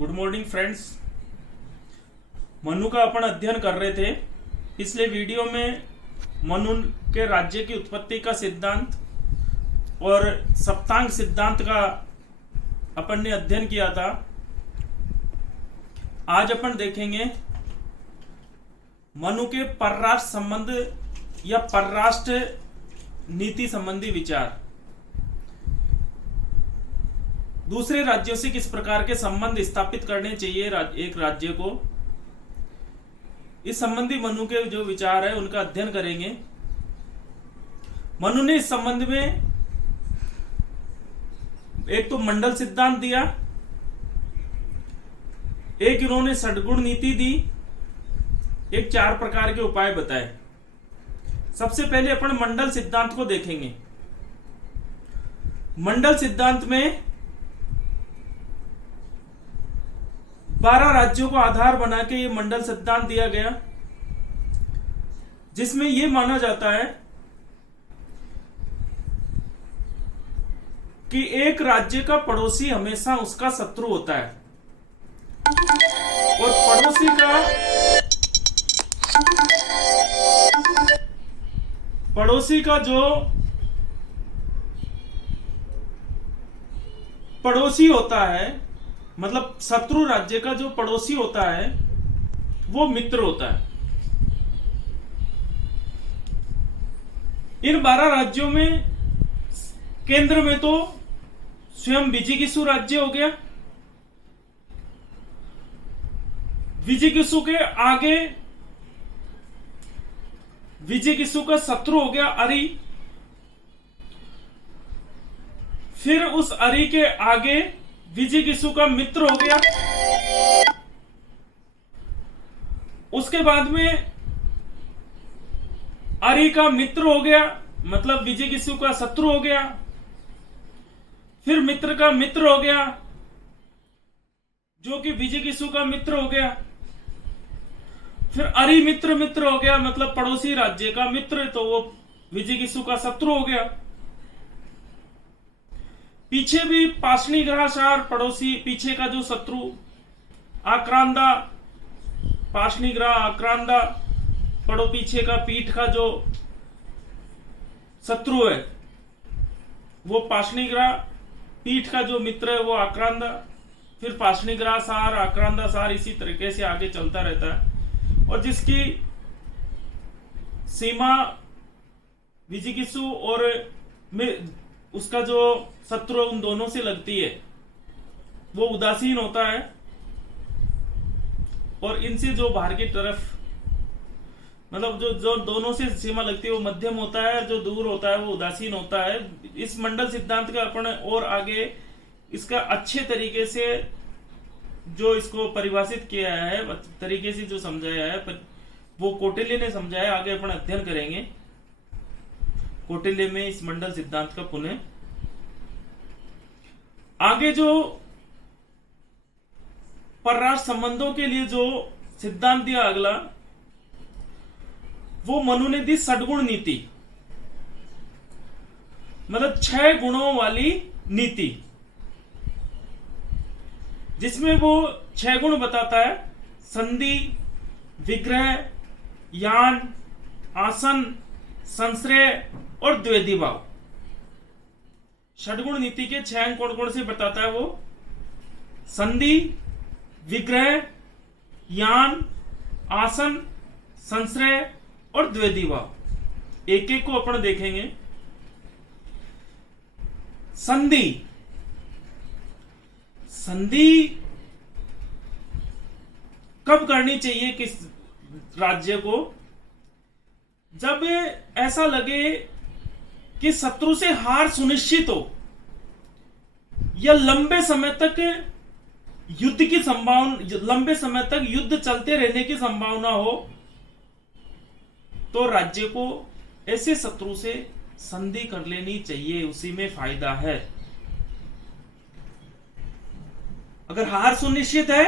Good morning friends. Manu का अपन अध्ययन कर रहे थे। पिछले वीडियो में मनु के राज्य की उत्पत्ति का सिद्धांत और सप्तांग सिद्धांत का अपन ने अध्ययन किया था। आज अपन देखेंगे मनु के परराष्ट्र संबंध या परराष्ट्र नीति संबंधी विचार। दूसरे राज्यों से किस प्रकार के संबंध स्थापित करने चाहिए एक राज्य को, इस संबंधी मनु के जो विचार है उनका अध्ययन करेंगे। मनु ने इस संबंध में एक तो मंडल सिद्धांत दिया, एक इन्होंने षड्गुण नीति दी, एक 4 प्रकार के उपाय बताए। सबसे पहले अपन मंडल सिद्धांत को देखेंगे। मंडल सिद्धांत में 12 राज्यों को आधार बना के ये मंडल सिद्धांत दिया गया, जिसमें यह माना जाता है कि एक राज्य का पड़ोसी हमेशा उसका शत्रु होता है और पड़ोसी का जो पड़ोसी होता है, मतलब शत्रु राज्य का जो पड़ोसी होता है वो मित्र होता है। इन 12 राज्यों में केंद्र में तो स्वयं विजिगीषु राज्य हो गया। विजिगीषु के आगे विजिगीषु का शत्रु हो गया अरि। फिर उस अरि के आगे विजिगीषु का मित्र हो गया। उसके बाद में अरि का मित्र हो गया, मतलब विजिगीषु का शत्रु हो गया। फिर मित्र का मित्र हो गया जो कि विजिगीषु का मित्र हो गया। फिर अरि मित्र मित्र हो गया, मतलब पड़ोसी राज्य का मित्र, तो वो विजिगीषु का शत्रु हो गया। पीछे भी पाशनिग्रह पड़ोसी, पीछे का जो शत्रु आक्रांदा, पाशनिग्रह आक्रांदा पड़ो पीछे का पीठ का जो शत्रु है वो पाशनिग्रह, पीठ का जो मित्र है वो आक्रांदा, फिर पाशनिग्रह सार आक्रांदा सार, इसी तरीके से आगे चलता रहता है। और जिसकी सीमा विजिगीषु और में उसका जो शत्रु उन दोनों से लगती है वो उदासीन होता है, और इनसे जो बाहर की तरफ, मतलब जो दोनों से सीमा लगती है वो मध्यम होता है, जो दूर होता है वो उदासीन होता है। इस मंडल सिद्धांत का अपन और आगे इसका अच्छे तरीके से जो इसको परिभाषित किया है, तरीके से जो समझाया है वो कौटिल्य ने समझाया। आगे अपन अध्ययन करेंगे कौटिल्य में इस मंडल सिद्धांत का पुनः। आगे जो परराष्ट्र संबंधों के लिए जो सिद्धांत दिया अगला, वो मनु ने दी षड्गुण नीति, मतलब 6 गुणों वाली नीति, जिसमें वो 6 गुण बताता है: संधि, विग्रह, यान, आसन, संश्रय और द्वैधी भाव। षड्गुण नीति के 6 अंक कौन कौन से बताता है वो? संधि, विग्रह, यान, आसन, संश्रय और द्वैधी भाव। एक एक को अपन देखेंगे। संधि, संधि कब करनी चाहिए किस राज्य को? जब ऐसा लगे कि शत्रु से हार सुनिश्चित हो या लंबे समय तक युद्ध की संभावना, लंबे समय तक युद्ध चलते रहने की संभावना हो, तो राज्य को ऐसे शत्रु से संधि कर लेनी चाहिए, उसी में फायदा है। अगर हार सुनिश्चित है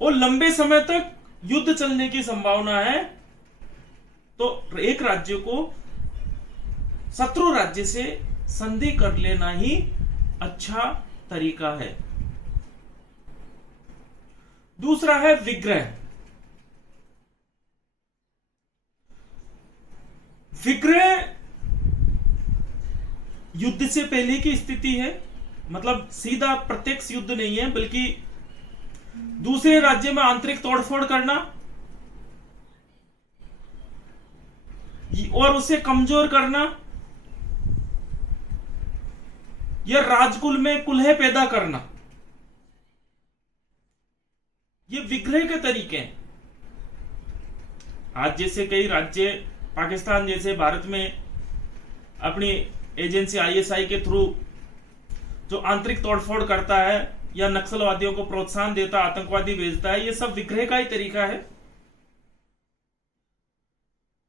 और लंबे समय तक युद्ध चलने की संभावना है, तो एक राज्य को शत्रु राज्य से संधि कर लेना ही अच्छा तरीका है। दूसरा है विग्रह। विग्रह युद्ध से पहले की स्थिति है, मतलब सीधा प्रत्यक्ष युद्ध नहीं है, बल्कि दूसरे राज्य में आंतरिक तोड़फोड़ करना और उसे कमजोर करना, या राजकुल में कुल्हे पैदा करना, ये विग्रह के तरीके हैं। आज जैसे कई राज्य, पाकिस्तान जैसे भारत में अपनी एजेंसी आईएसआई के थ्रू जो आंतरिक तोड़फोड़ करता है या नक्सलवादियों को प्रोत्साहन देता, आतंकवादी भेजता है, ये सब विग्रह का ही तरीका है।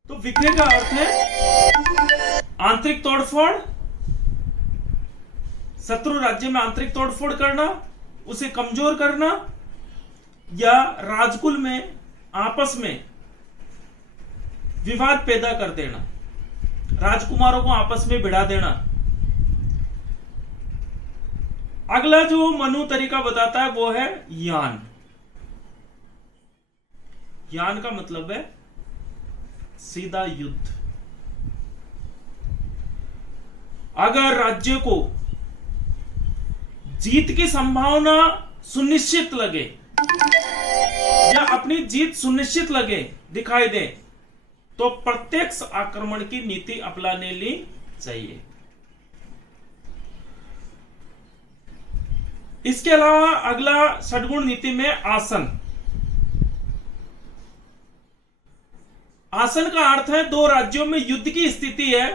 तो विग्रह का अर्थ है आंतरिक तोड़फोड़, शत्रु राज्य में आंतरिक तोड़फोड़ करना, उसे कमजोर करना, या राजकुल में आपस में विवाद पैदा कर देना, राजकुमारों को आपस में भिड़ा देना। अगला जो मनु तरीका बताता है वो है यान। यान का मतलब है सीधा युद्ध। अगर राज्य को जीत की संभावना सुनिश्चित लगे या अपनी जीत सुनिश्चित लगे, दिखाई दे, तो प्रत्यक्ष आक्रमण की नीति अपनाने ली चाहिए। इसके अलावा अगला षड्गुण नीति में आसन। आसन का अर्थ है दो राज्यों में युद्ध की स्थिति है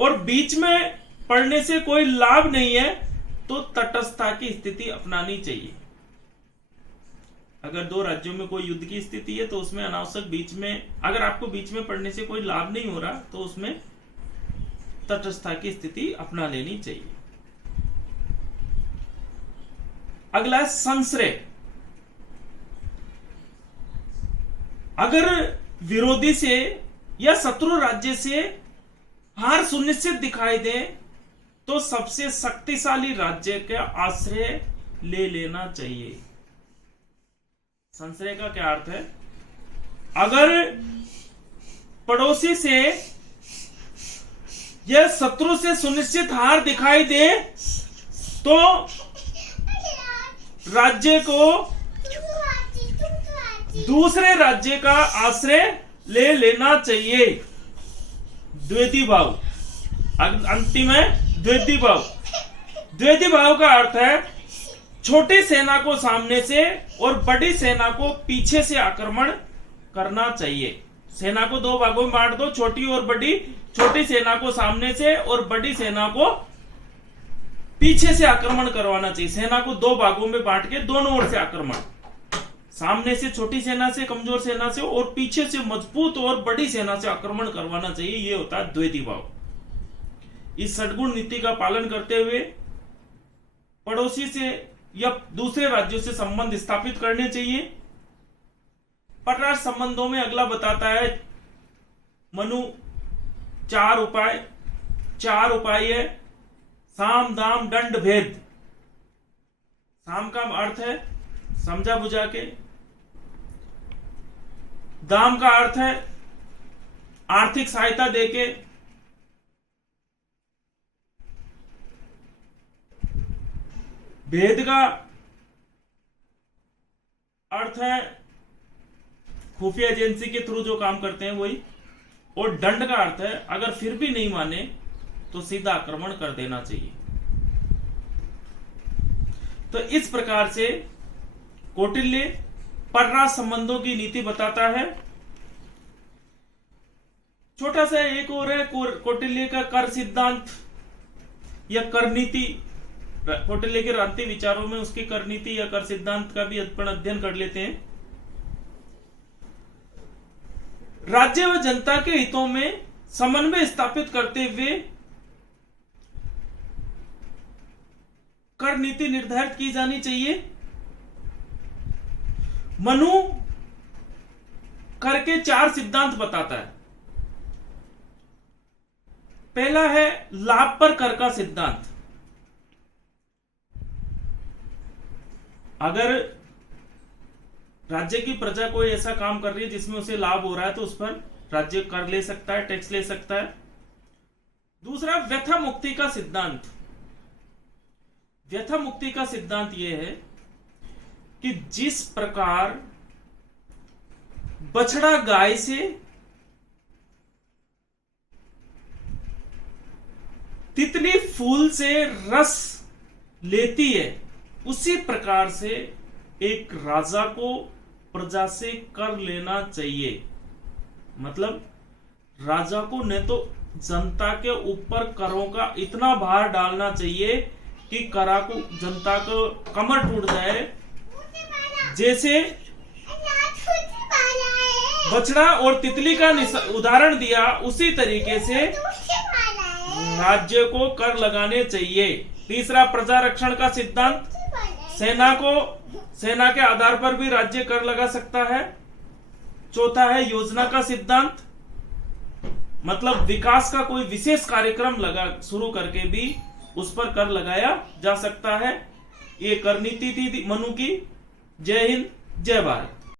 और बीच में पड़ने से कोई लाभ नहीं है, तो तटस्थता की स्थिति अपनानी चाहिए। अगर दो राज्यों में कोई युद्ध की स्थिति है तो उसमें अनावश्यक बीच में, अगर आपको बीच में पड़ने से कोई लाभ नहीं हो रहा, तो उसमें तटस्थता की स्थिति अपना लेनी चाहिए। अगला है संश्रय। अगर विरोधी से या शत्रु राज्य से हार सुनिश्चित दिखाई दे, तो सबसे शक्तिशाली राज्य का आश्रय ले लेना चाहिए। संश्रय का क्या अर्थ है? अगर पड़ोसी से या शत्रु से सुनिश्चित हार दिखाई दे, तो राज्य को दूसरे राज्य का आश्रय ले लेना चाहिए। द्वैती भाव, अंतिम है द्वैती भाव। द्वैती भाव का अर्थ है छोटी सेना को सामने से और बड़ी सेना को पीछे से आक्रमण करना चाहिए। सेना को दो भागों में बांट दो, छोटी और बड़ी। छोटी सेना को सामने से और बड़ी सेना को पीछे से आक्रमण करवाना चाहिए। सेना को दो भागों में बांट के दोनों ओर से आक्रमण, सामने से छोटी सेना से, कमजोर सेना से, और पीछे से मजबूत और बड़ी सेना से आक्रमण करवाना चाहिए। ये होता है द्वैती भाव। इस षड्गुण नीति का पालन करते हुए पड़ोसी से या दूसरे राज्यों से संबंध स्थापित करने चाहिए। परराष्ट्र संबंधों में अगला बताता है मनु चार उपाय है। साम दाम दंड भेद। साम का अर्थ है समझा बुझा के, दाम का अर्थ है आर्थिक सहायता देके, भेद का अर्थ है खुफिया एजेंसी के थ्रू जो काम करते हैं वही, और दंड का अर्थ है अगर फिर भी नहीं माने तो सीधा आक्रमण कर देना चाहिए। तो इस प्रकार से कौटिल्य परराष्ट्र संबंधों की नीति बताता है। छोटा सा एक और है कौटिल्य का कर सिद्धांत या कर नीति। कौटिल्य के क्रांति विचारों में उसकी कर नीति या कर सिद्धांत का भी अपन अध्ययन कर लेते हैं। राज्य व जनता के हितों में समन्वय स्थापित करते हुए कर नीति निर्धारित की जानी चाहिए। मनु कर के चार सिद्धांत बताता है। पहला है लाभ पर कर का सिद्धांत। अगर राज्य की प्रजा कोई ऐसा काम कर रही है जिसमें उसे लाभ हो रहा है तो उस पर राज्य कर ले सकता है, टैक्स ले सकता है। दूसरा, व्यथा मुक्ति का सिद्धांत। व्यथा मुक्ति का सिद्धांत यह है कि जिस प्रकार बछड़ा गाय से तितली फूल से रस लेती है, उसी प्रकार से एक राजा को प्रजा से कर लेना चाहिए। मतलब राजा को न तो जनता के ऊपर करों का इतना भार डालना चाहिए कि करा को जनता को कमर टूट जाए। जैसे बछड़ा और तितली का उदाहरण दिया, उसी तरीके से राज्य को कर लगाने चाहिए। तीसरा, प्रजा रक्षण का सिद्धांत। सेना के आधार पर भी राज्य कर लगा सकता है। चौथा है योजना का सिद्धांत, मतलब विकास का कोई विशेष कार्यक्रम शुरू करके भी उस पर कर लगाया जा सकता है। ये कर नीति थी मनु की। जय हिंद, जय भारत।